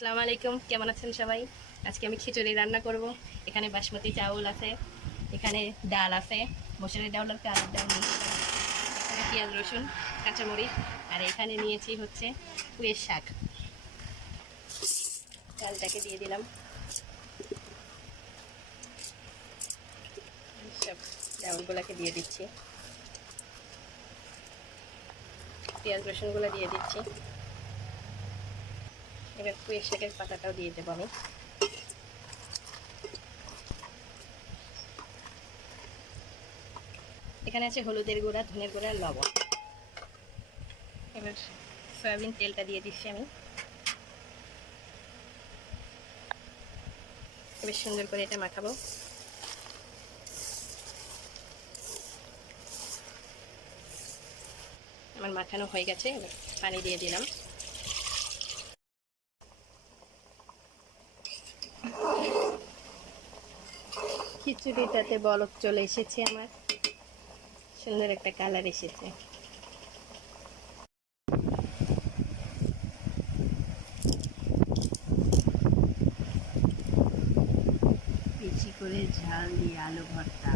আসসালামু আলাইকুম, কেমন আছেন সবাই? আজকে আমি খিচুড়ি রান্না করব। এখানে বাসমতি চাউল আছে, এখানে ডাল আছে, মসুরের ডাল আর কালোর ডাল মিক্স করা, এখানে পেঁয়াজ রসুন কাঁচামরিচ, আর এখানে নিয়েছি হচ্ছে পুঁইয়ের শাক। ডালটাকে দিয়ে দিলাম, সব ডাউলগুলোকে দিয়ে দিচ্ছি, পেঁয়াজ রসুনগুলো দিয়ে দিচ্ছি। এবার পুঁইয়ের শাকের পাতাটাও দিয়ে দেবো আমি। এখানে আছে হলুদের গুঁড়া, ধনের গুঁড়া, লবণ। এবার সয়াবিন তেলটা দিয়ে দিচ্ছি আমি। এবার সুন্দর করে এটা মাখাবো। আমার মাখানো হয়ে গেছে, এবার পানি দিয়ে দিলাম। খিচুড়িটাতে বলক চলে এসেছে, আমার সুন্দর একটা কালার এসেছে। বেশি করে ঝাল দিয়ে আলু ভর্তা।